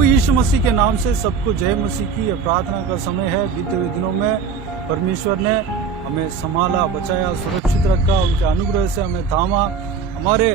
प्रभु यीशु मसीह के नाम से सबको जय मसीह की। यह प्रार्थना का समय है। बीते हुए दिनों में परमेश्वर ने हमें संभाला, बचाया, सुरक्षित रखा, उनके अनुग्रह से हमें थामा, हमारे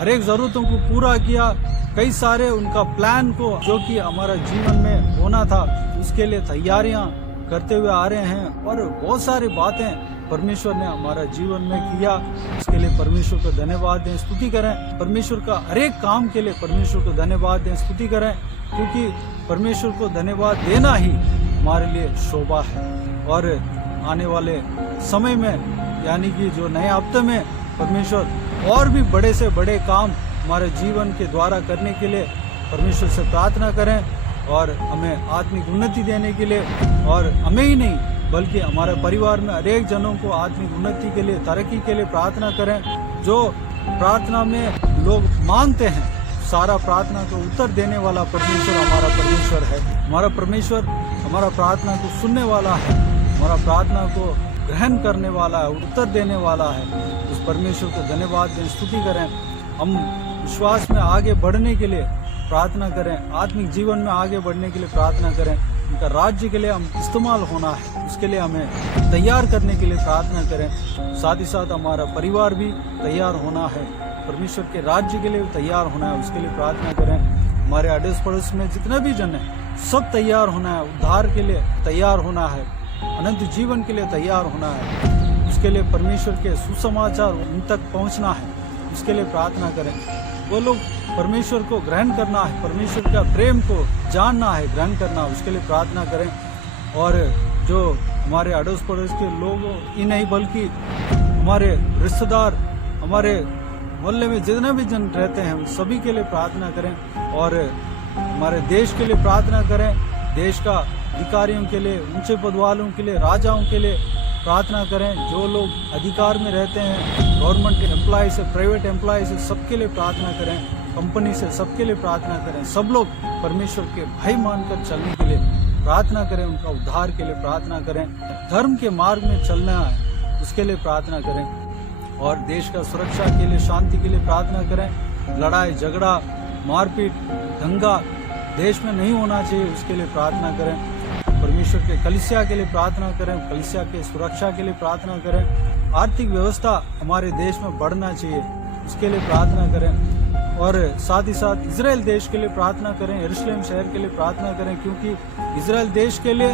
हर एक जरूरतों को पूरा किया। कई सारे उनका प्लान को जो कि हमारा जीवन में होना था उसके लिए तैयारियां करते हुए आ रहे हैं और बहुत सारी बातें परमेश्वर ने हमारा जीवन में किया। उसके लिए परमेश्वर को धन्यवाद दें, स्तुति करें। परमेश्वर का हर एक काम के लिए परमेश्वर को धन्यवाद दें, स्तुति करें, क्योंकि परमेश्वर को धन्यवाद देना ही हमारे लिए शोभा है। और आने वाले समय में यानी कि जो नए हफ्ते में परमेश्वर और भी बड़े से बड़े काम हमारे जीवन के द्वारा करने के लिए परमेश्वर से प्रार्थना करें और हमें आत्मिक उन्नति देने के लिए, और हमें ही नहीं बल्कि हमारे परिवार में हर एक जनों को आत्मिक उन्नति के लिए, तरक्की के लिए प्रार्थना करें। जो प्रार्थना में लोग मांगते हैं, सारा प्रार्थना को उत्तर देने वाला परमेश्वर हमारा परमेश्वर है। हमारा परमेश्वर हमारा प्रार्थना को सुनने वाला है, हमारा प्रार्थना को ग्रहण करने वाला है, उत्तर देने वाला है। उस परमेश्वर को धन्यवाद दें, स्तुति करें। हम विश्वास में आगे बढ़ने के लिए प्रार्थना करें, आत्मिक जीवन में आगे बढ़ने के लिए प्रार्थना करें। उनका राज्य के लिए हम इस्तेमाल होना है, उसके लिए हमें तैयार करने के लिए प्रार्थना करें। साथ ही साथ हमारा परिवार भी तैयार होना है, परमेश्वर के राज्य के लिए तैयार होना है, उसके लिए प्रार्थना करें। हमारे अड़ोस पड़ोस में जितने भी जन हैं सब तैयार होना है, उद्धार के लिए तैयार होना है, अनंत जीवन के लिए तैयार होना है। उसके लिए परमेश्वर के सुसमाचार उन तक पहुंचना है, उसके लिए प्रार्थना करें। वो लोग परमेश्वर को ग्रहण करना है, परमेश्वर का प्रेम को जानना है, ग्रहण करना, उसके लिए प्रार्थना करें। और जो हमारे अड़ोस पड़ोस के लोग ही नहीं बल्कि हमारे रिश्तेदार, हमारे मोहल्ले में जितने भी जन रहते हैं, सभी के लिए प्रार्थना करें। और हमारे देश के लिए प्रार्थना करें, देश का अधिकारियों के लिए, ऊंचे पद वालों के लिए, राजाओं के लिए प्रार्थना करें। जो लोग अधिकार में रहते हैं, गवर्नमेंट के एम्प्लॉय से, प्राइवेट एम्प्लॉय से, सबके लिए प्रार्थना करें। कंपनी से सबके लिए प्रार्थना करें। सब लोग परमेश्वर के भाई मानकर चलने के लिए प्रार्थना करें, उनका उद्धार के लिए प्रार्थना करें। धर्म के मार्ग में चलना है, उसके लिए प्रार्थना करें। और देश का सुरक्षा के लिए, शांति के लिए प्रार्थना करें। लड़ाई झगड़ा, मारपीट, दंगा देश में नहीं होना चाहिए, उसके लिए प्रार्थना करें। परमेश्वर के कलीसिया के लिए प्रार्थना करें, कलीसिया के सुरक्षा के लिए प्रार्थना करें। आर्थिक व्यवस्था हमारे देश में बढ़ना चाहिए, उसके लिए प्रार्थना करें। और साथ ही साथ इजराइल देश के लिए प्रार्थना करें, यरूशलेम शहर के लिए प्रार्थना करें, क्योंकि इजराइल देश के लिए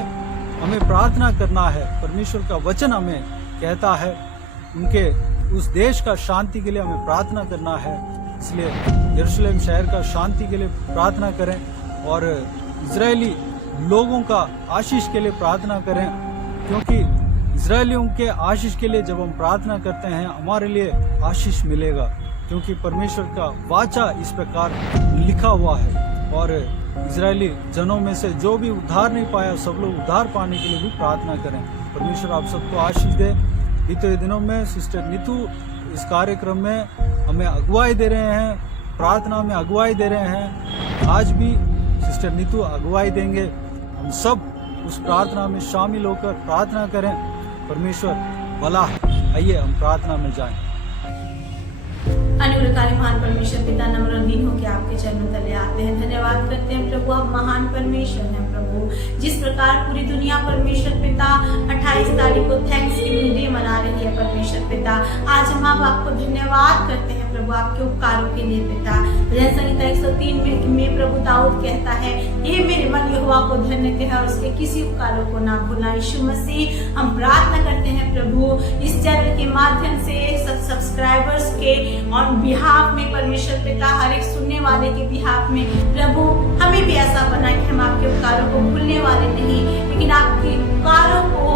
हमें प्रार्थना करना है। परमेश्वर का वचन हमें कहता है उनके उस देश का शांति के लिए हमें प्रार्थना करना है। इसलिए यरूशलेम शहर का शांति के लिए प्रार्थना करें और इजरायली लोगों का आशीष के लिए प्रार्थना करें, क्योंकि इजरायलियों के आशीष के लिए जब हम प्रार्थना करते हैं हमारे लिए आशीष मिलेगा, क्योंकि परमेश्वर का वाचा इस प्रकार लिखा हुआ है। और इजरायली जनों में से जो भी उद्धार नहीं पाया, सब लोग उद्धार पाने के लिए भी प्रार्थना करें। परमेश्वर आप सबको आशीष दे। बीते हुए दिनों में सिस्टर नीतू इस कार्यक्रम में हमें अगुवाई दे रहे हैं, प्रार्थना में अगुवाई दे रहे हैं। आज भी सिस्टर नीतू अगुवाई देंगे। हम सब उस प्रार्थना में शामिल होकर प्रार्थना करें। परमेश्वर भला है। आइए हम प्रार्थना में जाएं। अनुग्रहकारी महान परमेश्वर पिता, नम्र दीन होकर आपके चरणों तले आते हैं, धन्यवाद करते हैं प्रभु। आप महान परमेश्वर हैं प्रभु। जिस प्रकार पूरी दुनिया परमेश्वर पिता 28 तारीख को थैंक्सगिविंग डे मना रही है परमेश्वर पिता, आज हम आपको धन्यवाद करते हैं प्रभु आपके उपकारों के लिए पिता। भजन संहिता 103 में प्रभु दाऊद कहता है, हे मेरे मन यहोवा को धन्य कह और उसके किसी उपकारों को ना भूलना। यीशु मसीह हम प्रार्थना करते हैं प्रभु इस चैनल के माध्यम से सब्सक्राइबर्स के और बिहाफ में परमेश्वर पिता, हर एक सुनने वाले के बिहाफ में प्रभु हमें भी ऐसा बना कि हम आपके उपकारों को भूलने वाले नहीं, लेकिन आपके उपकारों को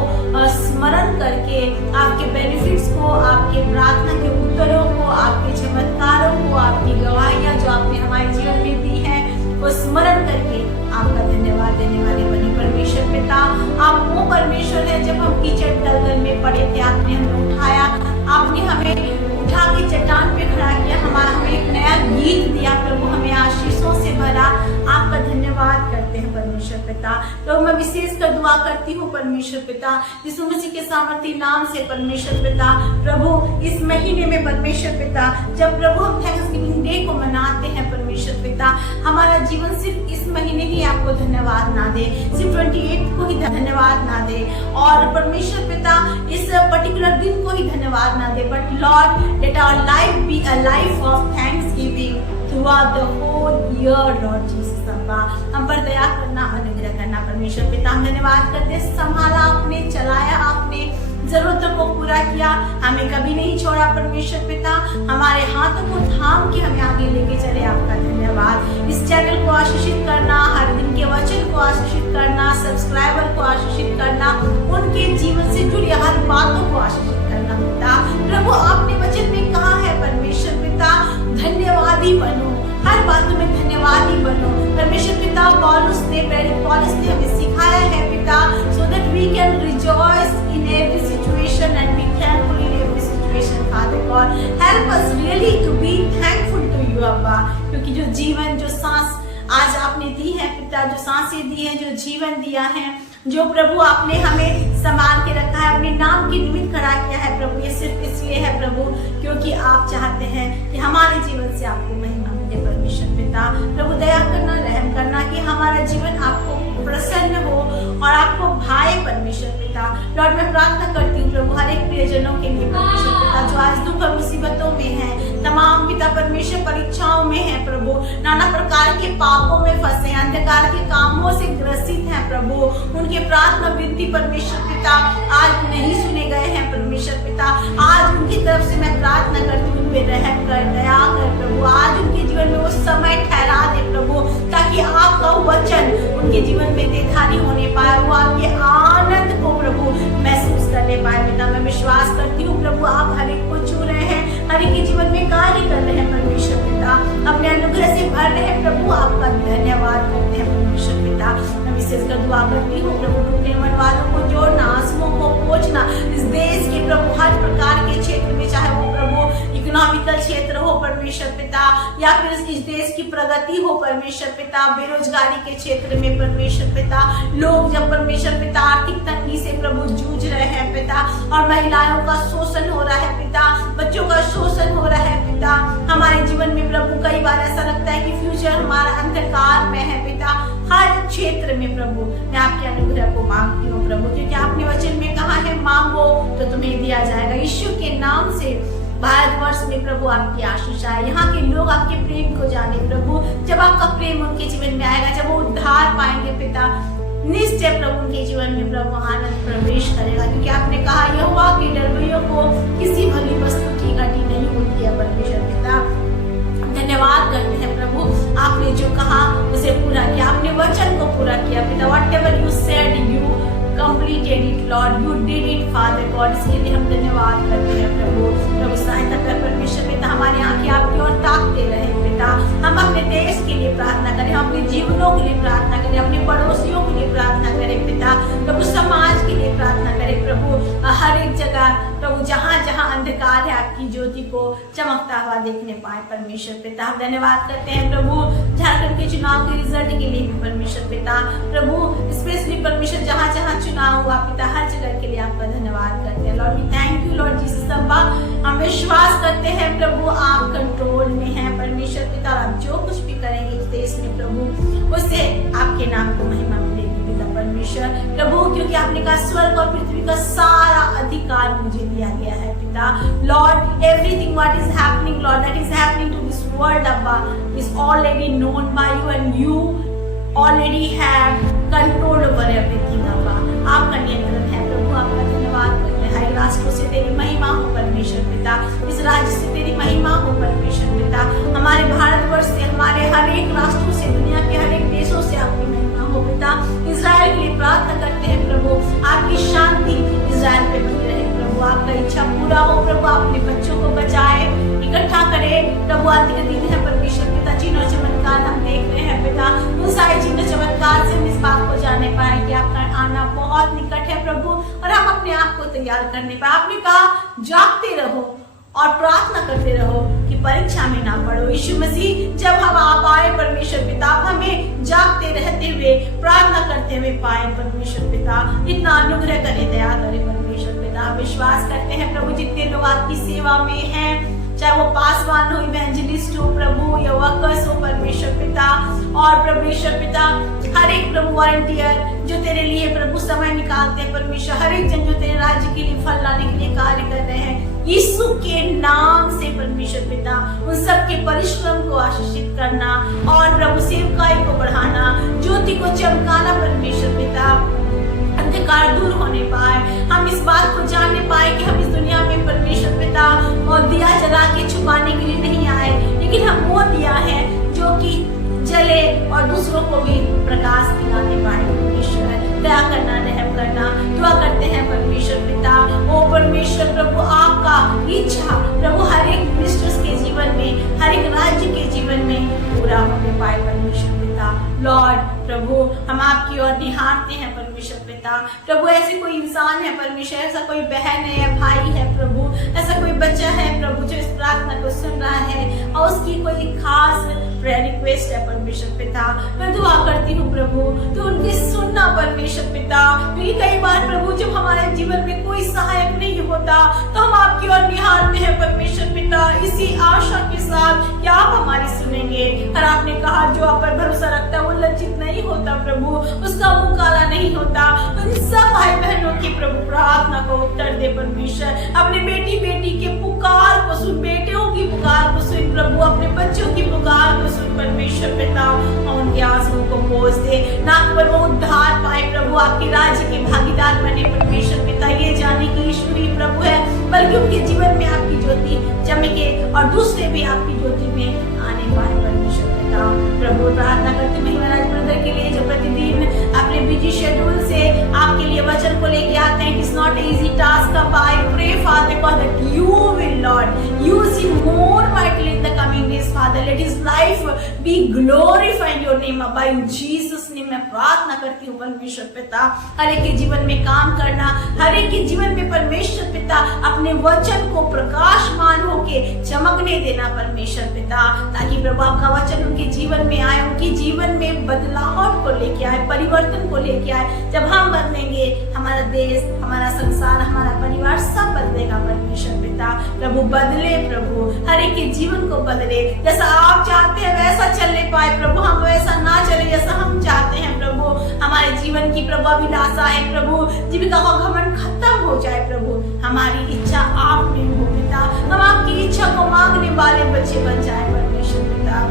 स्मरण करके आपके बेनिफिट्स को, आपके प्रार्थना के उत्तरों को, आपके चमत्कारों को, आपकी गवाहियां जो आपने हमारे जीवन में दी है वो स्मरण करके आपका धन्यवाद देने वाले बने परमेश्वर पिता। आप वो परमेश्वर है, जब हम कीचड़ दलदल में पड़े थे आपने हमें उठाया, आपने हमें उठा के चट्टान पे खड़ा किया, हमें एक नया गीत दिया प्रभु, हमें आशीषों से भरा। आपका धन्यवाद करते हैं परमेश्वर परमेश्वर पिता। प्रभु मैं विशेष कर दुआ करती हूँ परमेश्वर पिता, यीशु मसीह के सामर्थी नाम से परमेश्वर पिता। प्रभु इस महीने में परमेश्वर पिता, जब प्रभु हम थैंक्सगिविंग डे को मनाते हैं परमेश्वर पिता, हमारा जीवन सिर्फ इस महीने ही आपको धन्यवाद ना दे, सिर्फ 28 को ही धन्यवाद ना दे, और परमेश्वर पिता इस पर्टिकुलर दिन को ही धन्यवाद ना दे, but Lord let our life be a life of thanksgiving throughout the whole year, Lord Jesus अब्बा। हम पर दया करना, अनुग्रह करना परमेश्वर पिता। हम धन्यवाद करते हैं, संभाला आपने, चलाया आपने, जरूरतों को पूरा किया, हमें कभी नहीं छोड़ा परमेश्वर पिता। हमारे हाथों को थाम के हमें आगे लेके चले, आपका धन्यवाद। इस चैनल को आशीषित करना, हर दिन के वचन को आशीषित करना, सब्सक्राइबर को आशीषित करना, उनके जीवन से जुड़ी हर बातों को आशीषित करना पिता। प्रभु आपने वचन में कहा है परमेश्वर पिता, धन्यवादी बनो, हर बातों में धन्यवादी बनो परमेश्वर पिता। पौलुस ने हमें सिखाया है पिता, so that we can rejoice in every situation and be thankful in every situation, Father God. Help us really to be thankful to you अब्बा, क्योंकि जो जीवन, जो सांस आज आपने दी है पिता, जो सांसें दी है, जो जीवन दिया है, जो प्रभु आपने हमें संभाल के रखा है, अपने नाम के निमित्त खड़ा किया है प्रभु, ये सिर्फ इसलिए है प्रभु क्योंकि आप चाहते हैं कि हमारे जीवन से आपको महिमा मिले परमेश्वर पिता। प्रभु दया करना, रहम करना कि हमारा जीवन आपको प्रसन्न हो और आपको भाए परमेश्वर पिता। लॉर्ड मैं प्रार्थना करती हूँ प्रभु हर एक प्रियजनों के लिए परमेश्वर पिता, जो आज दुख और मुसीबतों में है, तमाम पिता परमेश्वर परीक्षाओं में है प्रभु, नाना प्रकार के पापों में फंसे हैं, अंधकार के कामों से ग्रसित हैं प्रभु, उनके प्रार्थना विनती परमेश्वर पिता आज नहीं सुने गए हैं परमेश्वर पिता। आज उनकी तरफ से मैं प्रार्थना करती हूँ, उनपे रहम कर, दया कर प्रभु, आज उनके जीवन में वो समय ठहरा दे प्रभु, ताकि आपका वचन उनके जीवन में देधारी होने पाए, वो आपके आनंद को प्रभु महसूस करने पाए पिता। मैं विश्वास करती हूँ प्रभु आप हर एक को छू रहे हैं, हर एक के जीवन में कार्य कर रहे हैं परमेश्वर पिता, अपने अनुग्रह से भर रहे हैं प्रभु, आपका धन्यवाद करते हैं परमेश्वर पिता। मैं विशेष कर दुआ करती हूँ प्रभु टूटने वालों को जोड़ना, आंसुओं को पोंछना, इस देश के प्रभु हर प्रकार के क्षेत्र में, चाहे वो प्रभु इकोनॉमिकल क्षेत्र हो परमेश्वर पिता, या फिर इस देश की प्रगति हो परमेश्वर पिता, बेरोजगारी के क्षेत्र में परमेश्वर पिता, लोग जब परमेश्वर पिता आर्थिक तंगी से प्रभु जूझ रहे हैं पिता, और महिलाओं का शोषण हो रहा है पिता, बच्चों का शोषण हो रहा है पिता, हमारे जीवन में प्रभु कई बार ऐसा लगता है कि फ्यूचर हमारा अंधकार में है पिता। हर क्षेत्र में प्रभु मैं आपके अनुग्रह को मांगती हूँ प्रभु, क्योंकि आपने वचन में कहा है मांगो तो तुम्हें दिया जाएगा। यीशु के नाम से भारतवर्ष में प्रभु आपकी आशीष आए, यहाँ के लोग आपके प्रेम को जाने प्रभु, जब आपका प्रेम उनके जीवन में आएगा, जब वो उद्धार पाएंगे पिता, निश्चय प्रभु उनके जीवन में प्रभु आनंद प्रवेश करेगा, क्योंकि आपने कहा यहोवा के डरवैयों को किसी भली वस्तु की घटी नहीं होती है परमेश्वर पिता। धन्यवाद करते हैं प्रभु, आपने जो कहा उसे पूरा किया, आपने वचन को पूरा किया पिता। Whatever you said you completed it Lord, you did it Father God, इसके लिए हम धन्यवाद करते हैं प्रभु। प्रभु सहायता कर परमेश्वर पिता, हमारी आंखें आपकी ओर ताकते रहे पिता, हम अपने देश के लिए प्रार्थना करें, हम अपने जीवनों के लिए प्रार्थना करें, अपने पड़ोसियों के लिए प्रार्थना करें पिता, प्रभु समाज के लिए प्रार्थना करें प्रभु, हर एक जगह प्रभु जहाँ जहाँ अंधकार है आपकी ज्योति को चमकता हुआ देखने पाए परमेश्वर पिता। हम धन्यवाद करते हैं प्रभु झारखंड के चुनाव के रिजल्ट के लिए भी परमेश्वर पिता, प्रभु स्पेशली परमेश्वर जहाँ जहाँ चुनाव हुआ पिता, हर जगह के लिए आपका धन्यवाद करते हैं lord. We thank you lord Jesus अब्बा, हम विश्वास करते हैं प्रभु आप कंट्रोल में हैं परमेश्वर पिता, आप जो कुछ भी करेंगे इस देश में प्रभु उससे आपके नाम को महिमा मिलेगी पिता परमेश्वर प्रभु, क्योंकि आपने कहा स्वर्ग और पृथ्वी का सारा अधिकार मुझे दिया गया है पिता। Lord everything what is happening Lord, that is happening to this world अब्बा, is already known by you and you already have control over everything अब्बा, आपका नियंत्रण है प्रभु, आपका धन्यवाद करते हैं। हर राष्ट्रों से तेरी महिमा हो परमेश्वर पिता, इस राज्य से तेरी महिमा हो परमेश्वर पिता, हमारे भारतवर्ष से, हमारे हर एक राष्ट्रों से, दुनिया के हर एक देशों से आपकी महिमा हो पिता। इजराइल के लिए प्रार्थना करते हैं प्रभु, आपकी शांति इजराइल पे बनी रहे प्रभु, आपका इच्छा पूरा हो प्रभु, अपने बच्चों को बचाए, इकट्ठा करे प्रभु। आज के दिन है परमेश्वर पिता, चिन्ह चमत्कार हम देख रहे हैं पिता, उन सारे चिन्ह चमत्कार से हम इस बात को जानने पाए कि आपका आना बहुत निकट है प्रभु, और हम अपने आप को तैयार करने पाए। आपने कहा जागते रहो और प्रार्थना करते रहो कि परीक्षा में ना पड़ो। यीशु मसीह, जब हम आप आए परमेश्वर पिता, हमें जागते रहते हुए प्रार्थना करते हुए पाए परमेश्वर पिता, इतना अनुग्रह करे, दया करे परमेश्वर पिता। विश्वास करते हैं प्रभु, जितने लोग आपकी सेवा में हैं, चाहे वो पासवान हो, इवेंजलिस्ट हो प्रभु, या वर्कर्स हो परमेश्वर पिता, और परमेश्वर पिता हर एक प्रभु वॉलंटियर जो तेरे लिए प्रभु समय निकालते हैं परमेश्वर, हर एक जन जो तेरे राज्य के लिए फल लाने के लिए कार्य कर रहे हैं, यीशु के नाम से परमेश्वर पिता उन सबके परिश्रम को आशीषित करना और प्रभु सेवकाई को बढ़ाना, ज्योति को चमकाना परमेश्वर पिता, अंधकार दूर होने पाए। हम इस बात को जानने पाए कि हम इस दुनिया में परमेश्वर पिता और दिया जला के छुपाने के लिए नहीं आए, लेकिन हम वो दिया है जो कि जले और दूसरों को भी प्रकाश दिलाने पाए। परमेश्वर दया करना, रहम करना, दुआ करते हैं परमेश्वर पिता। ओ परमेश्वर प्रभु, आपका इच्छा प्रभु हर एक मिनिस्टर्स के जीवन में, हर एक राज्य के जीवन में पूरा होने पाए परमेश्वर पिता। लॉर्ड प्रभु, हम आपकी ओर निहारते हैं परमेश्वर पिता। प्रभु, ऐसे कोई इंसान है परमेश्वर, ऐसा कोई बहन है या भाई है प्रभु, ऐसा कोई बच्चा है प्रभु जो इस प्रार्थना को सुन रहा है और उसकी कोई खास प्रेयर रिक्वेस्ट है परमेश्वर पिता, मैं दुआ करती हूँ प्रभु, तो उनकी सुनना परमेश्वर पिता। क्योंकि कई बार प्रभु जब हमारे जीवन में कोई सहायक नहीं होता तो हम आपकी ओर निहारते हैं परमेश्वर पिता, इसी आशा के साथ कि आप हमारी सुनेंगे। और आपने कहा जो आप पर भरोसा रखता है वो लज्जित नहीं होता प्रभु, उसका मुंह काला नहीं होता। उन सब भाई बहनों की प्रभु प्रार्थना को उत्तर दे परमेश्वर, अपने बेटी के पुकार को सुन, बेटियों की पुकार को सुन प्रभु, अपने बच्चों की पुकार को सुन परमेश्वर पिता, और उनके आंसुओं को पोंछ दे, ना केवल वो उद्धार पाए प्रभु, आपके राज्य के भागीदार बने परमेश्वर पिता, ये जाने की ईश्वरी प्रभु है, बल्कि उनके जीवन में आपकी ज्योति चमके और दूसरे भी आपकी ज्योति में आने पाए परमेश्वर पिता। प्रभु प्रार्थना करते महिमाराज ब्रदर के लिए जो प्रतिदिन अपने बिजी शेड्यूल से आपके लिए वचन को लेके आते हैं। इट्स नॉट इजी टास्क, अब I pray father God that you will lord use him more mightily in the coming days father, let his life be glorified your name अब इन जीसस नेम। मैं प्रार्थना करती हूँ परमेश्वर पिता, हर एक के जीवन में काम करना, हर एक के जीवन में परमेश्वर पिता अपने वचन को प्रकाशमान होके चमकने देना परमेश्वर पिता, ताकि प्रभु आपका वचन उनके जीवन में आए, उनके जीवन में बदलाव को लेके आए, परिवर्तन को लेके आए। जब हम बदलेंगे हमारा देश, हमारा संसार, हमारा परिवार सब बदलेगा परमेश्वर पिता। प्रभु बदले प्रभु, हर एक के जीवन को बदले, जैसा आप चाहते हैं वैसा चलने पाए प्रभु, हम वैसा ना चले जैसा हम चाहते हैं प्रभु। हमारे जीवन की प्रभु अभिलाषा है प्रभु, जीविका का घमंड खत्म हो जाए प्रभु, हमारी इच्छा आप में हो पिता, हम आपकी इच्छा को मांगने वाले बच्चे बन जाए परमेश्वर पिता।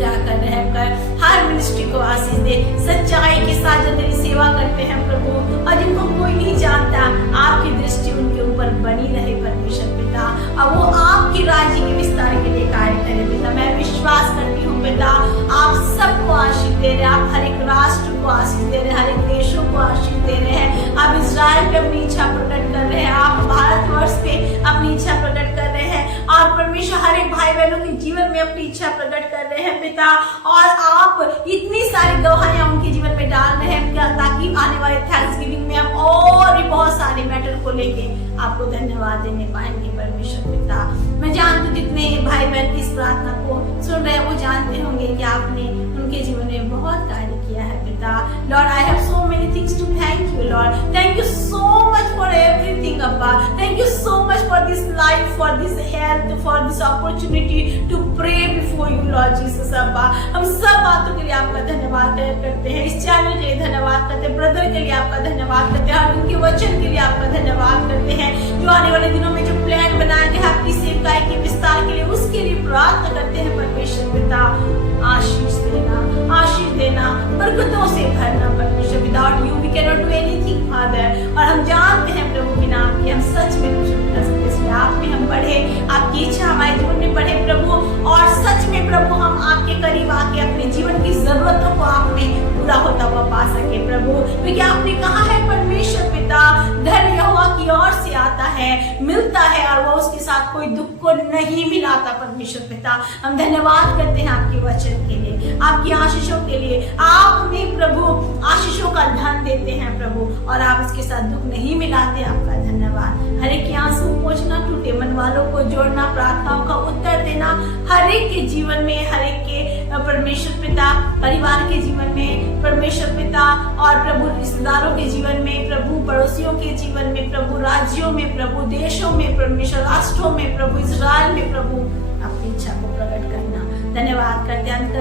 जाकर रहकर हर मिनिस्ट्री को आशीष दे, सच्चाई के साथ जो तेरी सेवा करते हैं प्रभु, और जिनको कोई नहीं जानता, आपकी दृष्टि उनके ऊपर बनी रहे परमेश्वर पिता, और वो आपके राज्य के विस्तार के लिए कार्य करे पिता। मैं विश्वास करती हूँ पिता, आप सबको आशीष दे रहे, आप हर एक राष्ट्र को आशीष दे रहे, हर एक देशों को आशीष दे रहे हैं। आप इजराइल पे अपनी इच्छा प्रकट कर रहे हैं, आप भारतवर्ष पे अपनी इच्छा प्रकट कर रहे हैं, और परमेश्वर हर एक भाई बहनों के जीवन में अपनी इच्छा प्रकट कर रहे हैं पिता, और आप इतनी सारी गवाहियां उनके जीवन में डाल रहे हैं ताकि आने वाले थैंक्सगिविंग में हम और भी बहुत सारे मैटर को लेके आपको धन्यवाद देने पाएंगे परमेश्वर पिता। मैं जानती हूँ जितने भाई बहन इस प्रार्थना को सुन रहे हैं वो जानते होंगे कि आपने उनके जीवन में बहुत कार्य किया है पिता। Lord, I have so many things to thank you lord, thank you so much for everything अब्बा, thank you so much for this life, for this health, for this opportunity to pray before you lord Jesus अब्बा। हम सब बातों के लिए आपका धन्यवाद करते हैं, इस चैनल के लिए धन्यवाद करते हैं, ब्रदर के लिए आपका धन्यवाद करते हैं, और उनके वचन के लिए आपका धन्यवाद करते हैं। जो आने वाले दिनों में जो प्लान बनाया गया आपकी सेवकाई के विस्तार के लिए, उसके लिए प्रार्थना करते हैं परमेश्वर पिता। आशीष देना, बरकतों से भरना परमेश्वर, without you we can not do anything father. और हम जानते हैं प्रभु बिना आपके हम सच में कुछ नहीं कर सकते, इसलिए आप में हम बढ़े, आपकी इच्छा हमारे जीवन में बढ़े प्रभु, और सच में प्रभु हम आपके करीब आके अपने जीवन की जरूरतों को आप में पूरा होता हुआ पा सके प्रभु, क्योंकि आपने कहा है परमेश्वर पिता, धन यहोवा की ओर से आता है, मिलता है, और वो उसके साथ कोई दुख को नहीं मिलाता परमेश्वर पिता। हम धन्यवाद करते हैं आपके वचन के लिए, आपकी आशीषों के लिए। आप हमें प्रभु आशीषों का धन देते हैं प्रभु, और आप उसके साथ दुख नहीं मिलाते, आपका धन्यवाद। हर एक आंसू पोंछना, टूटे मन वालों को जोड़ना, प्रार्थनाओं का उत्तर देना, देना हर एक के जीवन में, हर एक के परमेश्वर पिता परिवार के जीवन में, परमेश्वर पिता और प्रभु रिश्तेदारों के जीवन में, प्रभु पड़ोसियों के जीवन में, प्रभु राज्यों में, प्रभु देशों में, परमेश्वर राष्ट्रों में, प्रभु इजराइल में, प्रभु अपनी इच्छा को प्रकट करना। धन्यवाद करते हैं, अंत का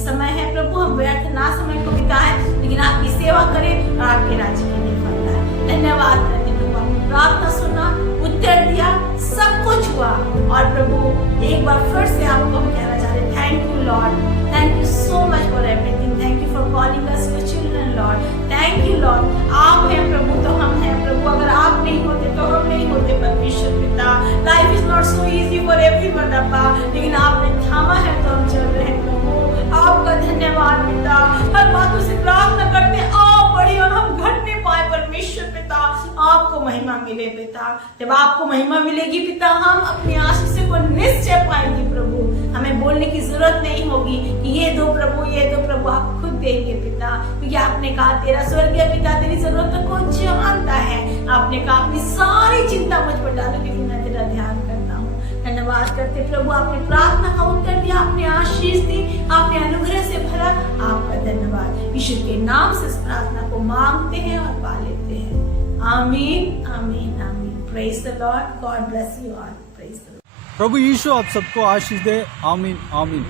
समय है प्रभु, हम व्यर्थ ना समय को बिताएं लेकिन आपकी सेवा करें और आपके राज्य के लिए फल लाएं। धन्यवाद करते प्रभु, आपने प्रार्थना सुना, उत्तर दिया, सब कुछ हुआ और प्रभु एक बार फिर से आपको हम कहना चाह रहे हैं thank you lord, thank you so much for everything, thank you for calling us your children Lord, thank you Lord. आप हैं प्रभु तो हम हैं प्रभु, अगर आप नहीं होते तो हम नहीं होते परमेश्वर पिता। Life is not so easy for everyone अब्बा, लेकिन आपने थामा है तो हम चल रहे हैं प्रभु, आपका धन्यवाद पिता। हर बातों से प्रार्थना करते आओ बड़ी और हम घट नहीं पाए परमेश्वर पिता, आपको महिमा मिले पिता। जब आपको महिमा मिलेगी पिता, हम अपनी आशीष को निश्चय पाएंगे प्रभु, हमें बोलने की जरूरत नहीं होगी कि ये दो प्रभु, ये दो प्रभु, आप खुद देंगे पिता, क्योंकि आपने कहा तेरा स्वर्गीय पिता तेरी जरूरत को जानता है। आपने कहा अपनी सारी चिंता मुझ पर डालो क्योंकि मैं तेरा ध्यान करता हूँ। धन्यवाद करते प्रभु, आपने प्रार्थना का उत्तर दिया, आपने आशीष दी, आपने अनुग्रह से भरा, आपका धन्यवाद। यीशु के नाम से इस प्रार्थना को मांगते हैं और पा लेते हैं। आमीन आमीन आमीन। Praise the lord, God bless you all. Praise the lord. प्रभु यीशु आप सबको आशीष दे। आमीन आमीन।